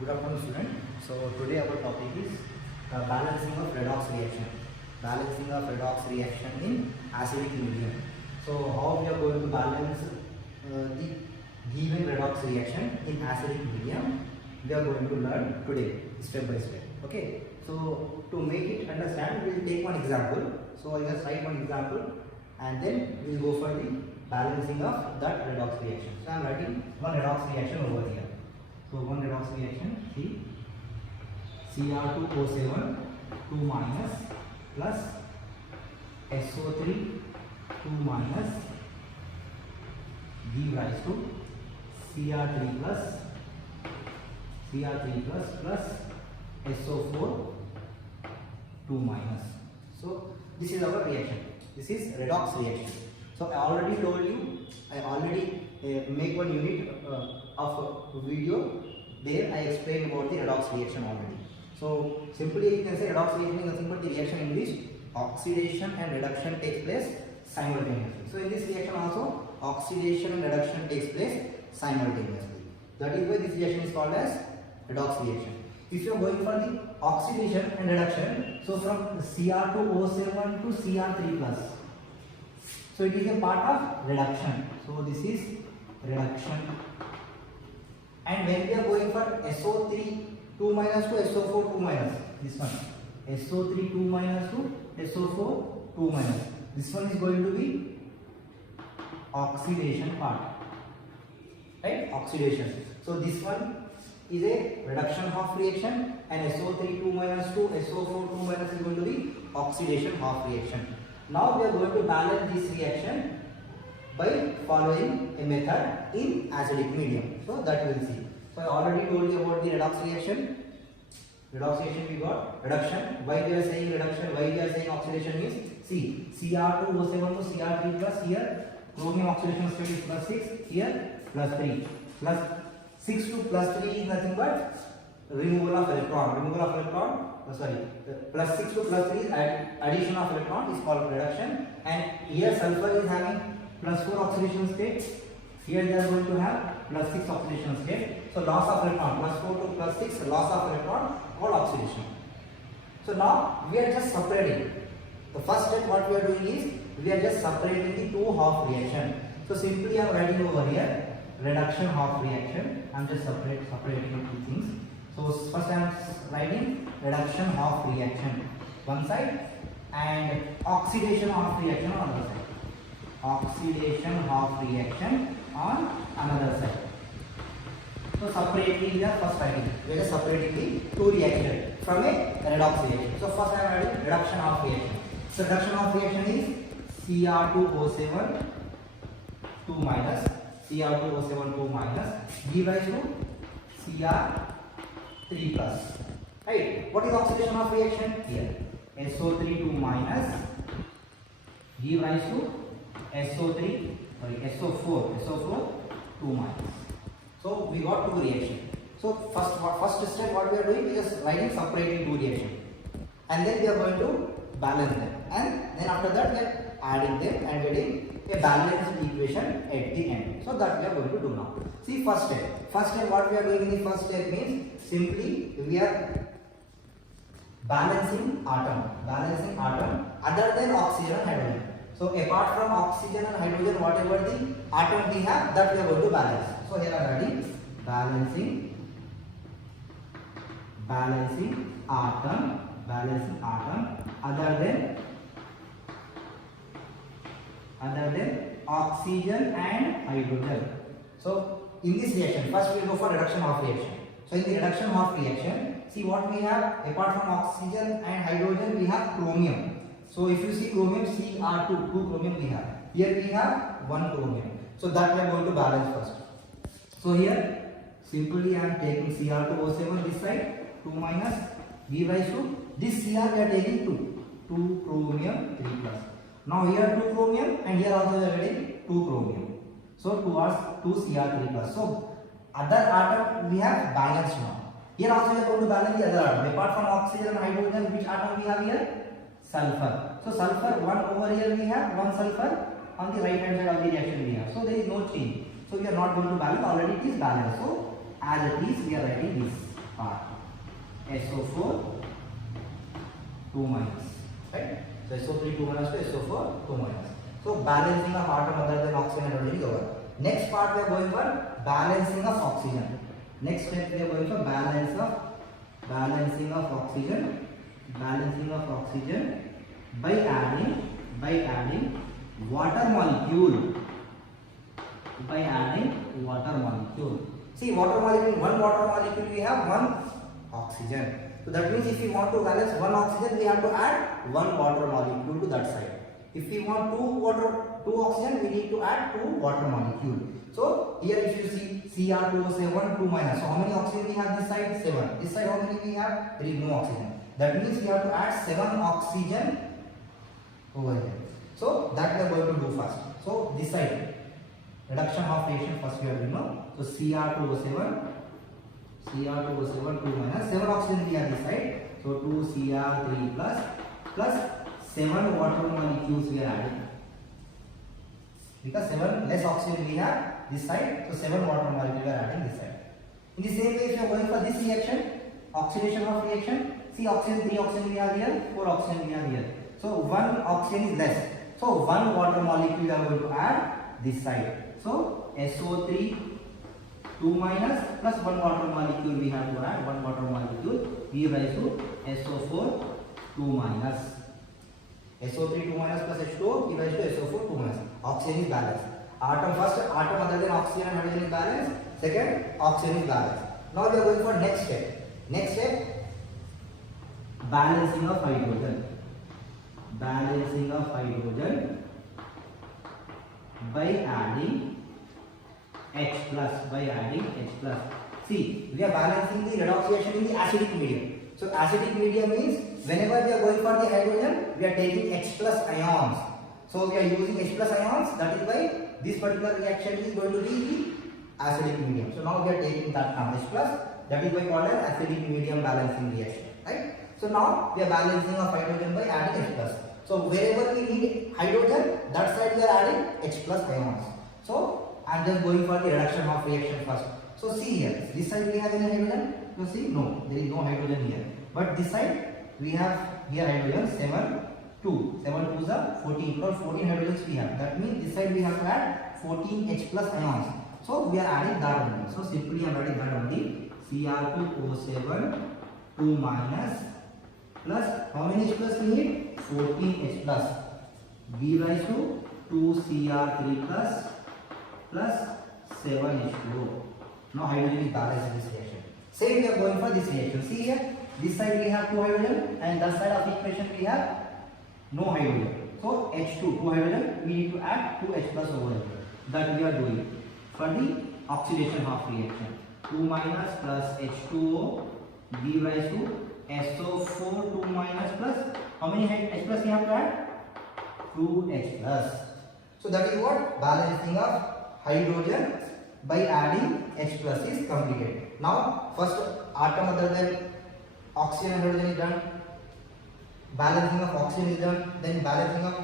Good afternoon, student. So today our topic is balancing of redox reaction. Balancing of redox reaction in acidic medium. So how we are going to balance the given redox reaction in acidic medium? We are going to learn today, step by step. Okay. So to make it understand, we will take one example. So I just write one example, and then we will go for the balancing of that redox reaction. So I am writing one redox reaction over here. So one redox reaction, see, Cr2O7 2 minus plus SO3 2 minus give rise to Cr3 plus SO4 2 minus. So this is our reaction. This is redox reaction. So I already told you, I already make one unit of video. There I explained about the redox reaction already. So simply you can say redox reaction is nothing but the reaction in which oxidation and reduction takes place simultaneously. So in this reaction also oxidation and reduction takes place simultaneously. That is why this reaction is called as redox reaction. If you are going for the oxidation and reduction, so from Cr2O7 to Cr3 plus. So it is a part of reduction. So this is reduction. And when we are going for SO3 2 minus to SO4 2 minus, this one SO3 2 minus to SO4 2 minus, this one is going to be oxidation part, right? Oxidation. So this one is a reduction half reaction, and SO3 2 minus to SO4 2 minus is going to be oxidation half reaction. Now we are going to balance this reaction by following a method in acidic medium. So that we will see. So I already told you about the redox reaction. Redox reaction we got reduction. Why we are saying reduction? Why we are saying oxidation means, see, Cr2O7 to Cr3 plus, here chromium oxidation state is plus 6, here plus 3. Plus 6 to plus 3 is nothing but removal of electron. Removal of electron. Plus 6 to plus 3 is addition of electron is called reduction. And here sulfur is having plus 4 oxidation state. Here they are going to have plus 6 oxidation state. So loss of electron, plus 4 to plus 6, loss of electron called oxidation. So now we are just separating. The first step what we are doing is we are just separating the two half reaction. So simply I am writing over here reduction half reaction. I am just separating two things. So first I am writing reduction half reaction one side and oxidation half reaction on other side. Oxidation half reaction on another side. So separately we are first writing. We are just separating the two reactions from a redox reaction. So first I am writing reduction half reaction. So reduction half reaction is Cr2O7 2 minus Cr2O7 2 minus give rise to Cr3 plus. Right? What is oxidation half reaction? Here SO3 2 minus give rise to SO4 2 minus. So we got two reactions. So first step what we are doing is just writing separating two reactions, and then we are going to balance them, and then after that we are adding them and getting a balanced equation at the end. So that we are going to do now. See first step. First step what we are doing in the first step means simply we are balancing atom other than oxygen and hydrogen. So apart from oxygen and hydrogen, whatever the atom we have, that we are going to balance. So here I am writing balancing atom other than oxygen and hydrogen. So in this reaction, first we will go for reduction half reaction. So in the reduction half reaction, see what we have apart from oxygen and hydrogen, we have chromium. So if you see chromium, Cr2, 2 chromium we have. Here we have 1 chromium. So that we are going to balance first. So here simply I am taking Cr2O7 this side, 2 minus, give rise to this Cr we are taking 2 chromium 3 plus. Now here 2 chromium and here also we are getting 2 chromium. So 2 Cr3 plus. So other atom we have balanced now. Here also we are going to balance the other atom. Apart from oxygen and hydrogen, which atom we have here? Sulfur. So sulfur 1 over here we have 1 sulfur, on the right hand side of the reaction we have. So there is no change. So we are not going to balance, already it is balanced. So as it is, we are writing this. SO4 2 minus, right? So SO3 2 minus to SO4 2 minus. So balancing of atom other than oxygen and hydrogen is over. Next part we are going for balancing of oxygen. Next step we are going for balancing of oxygen by adding water molecule. See, water molecule, one water molecule we have one oxygen. So that means if we want to balance one oxygen, we have to add one water molecule to that side. If we want two oxygen, we need to add two water molecule. So here if you see Cr2O7 2 minus. So how many oxygen we have this side? 7. This side how many we have? There is no oxygen. That means we have to add 7 oxygen over here. So that we are going to do first. So this side, reduction of reaction first we have to know. So Cr2O7 2 minus 7 oxygen we have this side. So 2 Cr3 plus 7 water molecules we are adding. Because 7 less oxygen we have this side, so 7 water molecules we are adding this side. In the same way, if you are going for this reaction, oxidation of reaction, see oxygen 3 oxygen we have here, 4 oxygen we have here. So 1 oxygen is less. So 1 water molecule we are going to add this side. So SO3 2 minus plus 1 water molecule we have to add, 1 water molecule, give rise to SO4 2 minus. SO3 2 minus plus H2O give rise to SO4 2 minus. Oxygen is balanced. Atom other than oxygen and hydrogen is balanced. Second, oxygen is balanced. Now we are going for next step. Next step, balancing of hydrogen. Balancing of hydrogen by adding H plus. See, we are balancing the redox reaction in the acidic medium. So acidic medium means whenever we are going for the hydrogen, we are taking H plus ions. So we are using H plus ions. That is why this particular reaction is going to be the acidic medium. So now we are taking that term H plus. That is why called as acidic medium balancing reaction, right? So now we are balancing of hydrogen by adding H plus. So wherever we need hydrogen, that side we are adding H plus ions. So I am just going for the reduction of reaction first. So see here, this side we have any hydrogen? You see, no, there is no hydrogen here. But this side we have here hydrogen 7 2 is a 14. Or 14 hydrogens we have. That means this side we have to add 14 H plus ions. So we are adding that only. So simply I am adding that only. Cr2O7 2 minus plus how many H plus we need? 14 H plus. Give rise to 2 Cr3 plus 7 H2O. Now hydrogen is balanced in this reaction. Same we are going for this reaction. See here, this side we have 2 hydrogen and that side of equation we have no hydrogen. So H2, 2 hydrogen, we need to add 2 H plus over here. That we are doing for the oxidation half reaction. 2 minus plus H2O give rise to SO4 2 minus plus how many H plus we have to add? 2 H plus. So that is what balancing of hydrogen by adding H plus is completed. Now first atom other than oxygen and hydrogen is done. Balancing of oxygen is done. Then balancing of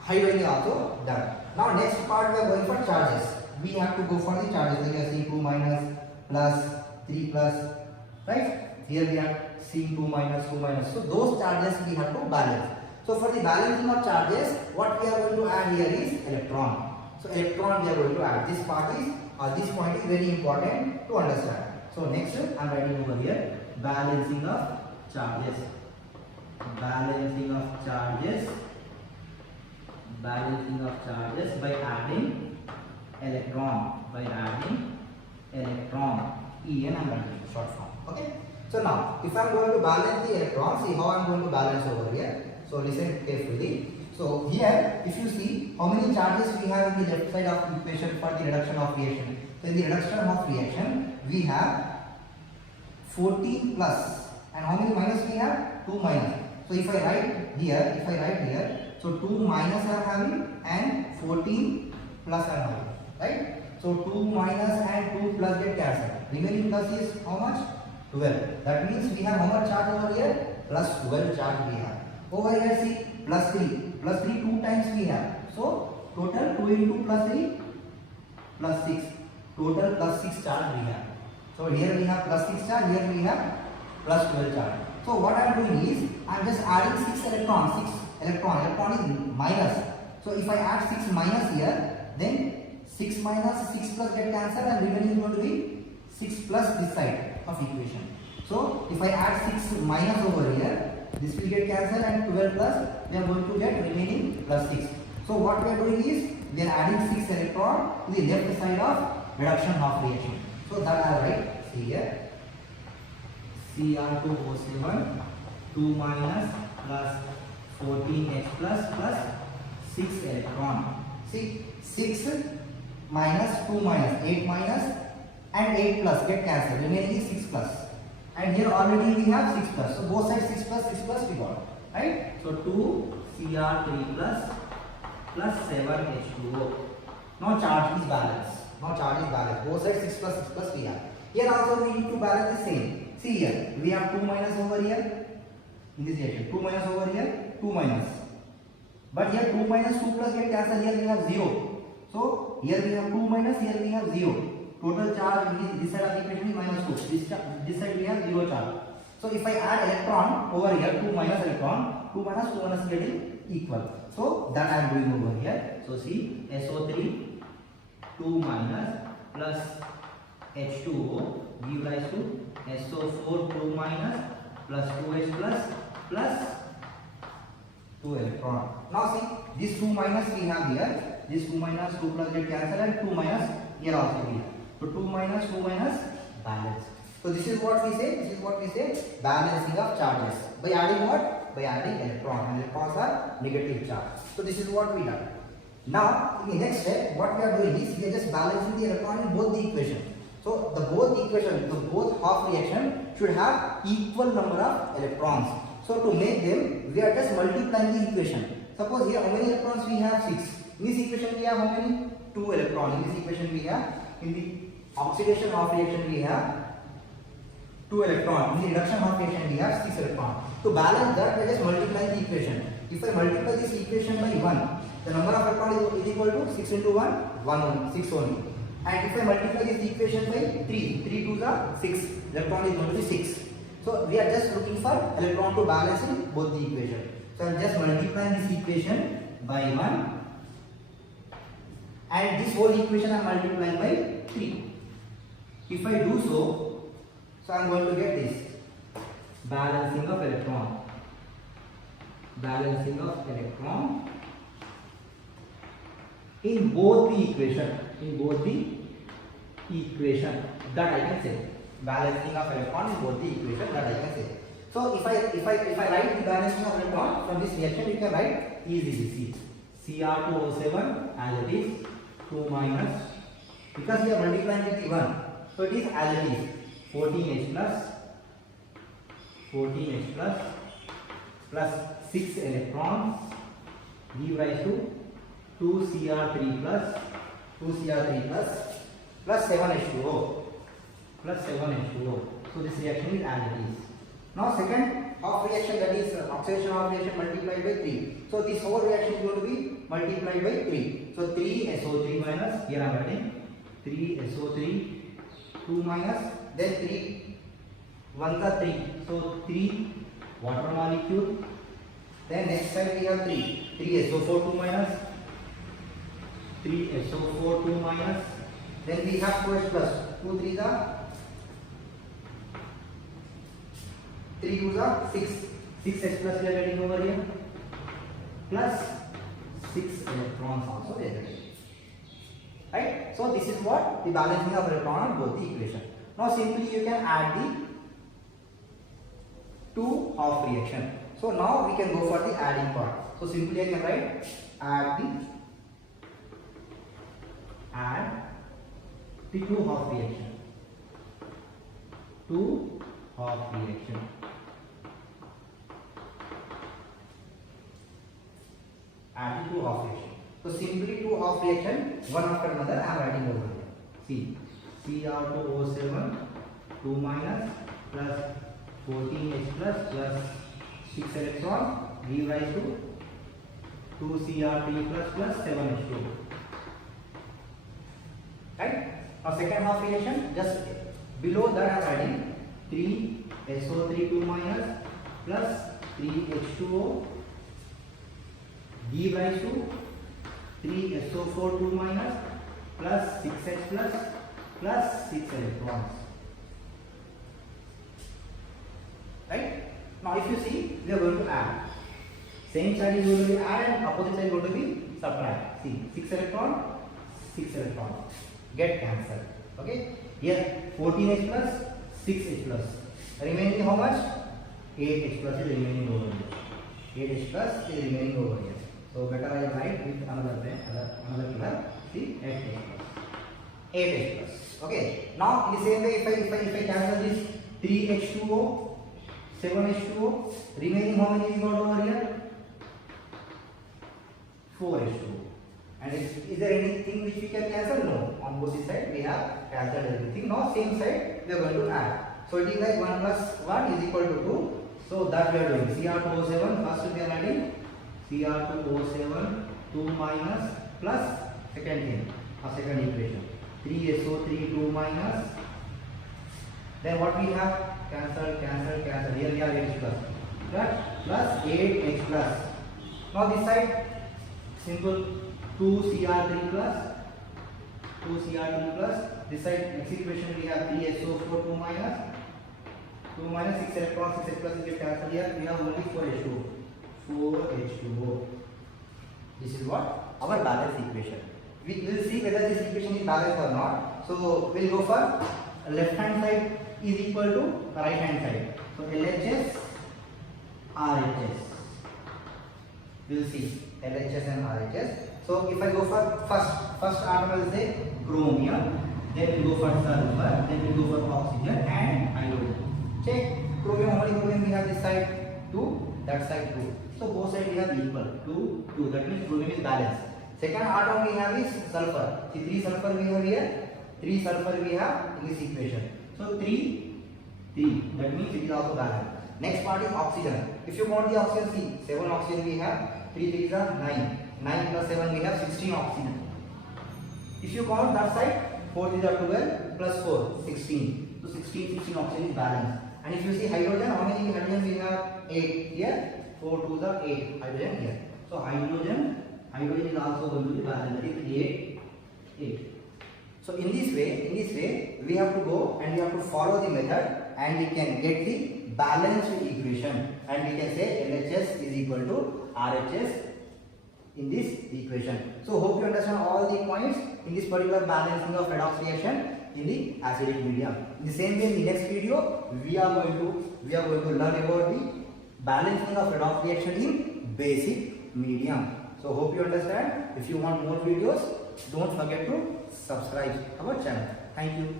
hydrogen is also done. Now next part we are going for charges. We have to go for the charges. Like you see 2 minus plus 3 plus, right? Here we have C 2 minus 2 minus. So those charges we have to balance. So for the balancing of charges, what we are going to add here is electron. So electron we are going to add. This part is this point is very important to understand. So next I am writing over here balancing of charges. Balancing of charges by adding electron. En I am writing short form. Okay. So now if I am going to balance the electron, see how I am going to balance over here. So listen carefully. So here if you see how many charges we have in the left side of the equation for the reduction of reaction. So in the reduction of reaction we have 14 plus and how many minus we have? 2 minus. So if I write here, so 2 minus I am having and 14 plus I am having, right? So 2 minus and 2 plus get cancelled. Remaining plus is how much? 12. That means we have how much charge over here? Plus 12 charge we have. Over here see plus 3. Plus 3 2 times we have. So total 2 into plus 3 plus 6. Total plus 6 charge we have. So here we have plus 6 charge, here we have plus 12 charge. So what I am doing is I am just adding 6 electrons. Electron is minus. So if I add 6 minus here, then 6 minus 6 plus get cancelled and remaining is going to be 6 plus this side of equation. So if I add 6 minus over here, this will get cancelled and 12 plus we are going to get remaining plus 6. So what we are doing is we are adding 6 electron to the left side of reduction half reaction. So that I write here Cr2O7 2 minus plus 14H plus 6 electron. See 6 minus 2 minus 8 minus and 8 plus get cancelled, remaining is 6 plus. And here already we have 6 plus. So both sides 6 plus we got. Right? So 2 Cr3 plus 7H2O. Now charge is balanced. Both sides 6 plus we have. Here also we need to balance the same. See here, we have 2 minus over here. In this reaction, 2 minus over here, 2 minus. But here 2 minus 2 plus get cancelled, here we have 0. So here we have 2 minus, here we have 0. Total charge in this side of the equation is minus 2. This side we have 0 charge. So if I add electron over here, 2 minus electron, 2 minus getting equal. So that I am doing over here. So see, SO3 2 minus plus H2O give rise to SO4 2 minus plus 2H plus 2 electron. Now see, this 2 minus we have here, this 2 minus 2 plus get cancelled and 2 minus here also we have. So 2 minus balance. So this is what we say, balancing of charges. By adding what? By adding electron. And electrons are negative charge. So this is what we done. Now in the next step, what we are doing is we are just balancing the electron in both the equations. So both half reaction should have equal number of electrons. So to make them, we are just multiplying the equation. Suppose here how many electrons we have? 6. In this equation we have how many? 2 electrons. In this equation we have, in the oxidation half reaction we have 2 electrons. In the reduction half reaction we have 6 electrons. To balance that, we are just multiplying the equation. If I multiply this equation by 1, the number of electrons is equal to 6 into 1, 6 only. And if I multiply this equation by 3 to the 6, electron is going to be 6. So we are just looking for electron to balance in both the equation. So I am just multiplying this equation by 1 and this whole equation I am multiplying by 3. If I do so I am going to get this balancing of electron. In both the equation, that I can say. Balancing of electron in both the equation, that I can say. So if I write the balancing of electron from this reaction, you can write easily. Cr2O7 as it is 2 minus, because we are multiplying with the 1, so it is as it is 14H plus 6 electrons give rise to 2 Cr3 plus 7H2O. So this reaction is as it is. Now second half reaction, that is oxidation half reaction multiplied by 3. So this whole reaction is going to be multiplied by 3. So 3SO3 minus, here I am writing 3SO3 2 minus, then 3 1 are 3. So 3 water molecule. Then next side we have 3SO4 2 minus, 3SO4 2 minus. Then we have 2H plus, 2 3s are 3 2s are 6. 6H plus we are getting over here, plus 6 electrons also we are getting. Right? So this is what the balancing of electron on both the equation. Now simply you can add the two half reaction. So now we can go for the adding part. So simply I can write add the two half reaction. Add the two half reaction. So simply two half reaction, one after another I am writing over here. See, Cr2O7 2 minus plus 14H plus 6 electron give rise to 2 Cr3 plus 7H2. Right? Now second half reaction, just below that I am writing 3SO3 2 minus plus 3H2O give rise to 3SO4 2 minus plus 6H plus 6 electrons. Right? Now if you see, we are going to add. Same side is going to be add and opposite side is going to be subtract. See, 6 electron, 6 electron. Get cancelled. Okay? Here 14H plus 6H plus. Remaining how much? 8H plus is remaining over here. 8H plus is remaining over here. So better I write with another pen, another color. See, 8H plus. 8H plus. Okay. Now in the same way, if I cancel this 3H2O, 7H2O, remaining how many is got over here? 4H2O. And is there anything which we can cancel? No. On both sides we have cancelled everything. Now same side we are going to add. So it is like 1 plus 1 is equal to 2. So that we are doing. Cr2O7 first we are adding Cr2O7 2 minus plus second thing, second equation 3SO3 2 minus. Then what we have? Cancel. Here we have H plus. Plus 8H plus. Now this side simple 2Cr3 plus. This side next equation we have 3SO4 2 minus 6 electrons 6H plus is cancelled. Here we have only 4H2O. This is what our balance equation. We will see whether this equation is balanced or not. So we'll go for left hand side is equal to right hand side. So LHS, RHS. We'll see LHS and RHS. So if I go for first atom will say chromium, then we'll go for sulfur, then we'll go for oxygen and hydrogen. Check chromium, how many chromium we have this side? 2, that side 2. So both sides we have equal 2. That means chromium is balanced. Second atom we have is sulfur. See 3 sulfur we have here, 3 sulfur we have in this equation. So 3. That means it is also balanced. Next part is oxygen. If you count the oxygen, see 7 oxygen we have, 3 3s are 9. 9 plus 7 we have 16 oxygen. If you count that side, 4 3s are 12 plus 4 16. So 16 oxygen is balanced. And if you see hydrogen, how many hydrogen we have? 8 here, 4 2s are 8 hydrogen here. So hydrogen is also going to be balanced. That is 8. So in this way we have to go and we have to follow the method and we can get the balanced equation and we can say LHS is equal to RHS in this equation. So hope you understand all the points in this particular balancing of redox reaction in the acidic medium. In the same way, in the next video we are going to learn about the balancing of redox reaction in basic medium. So hope you understand. If you want more videos, don't forget to subscribe our channel. Thank you.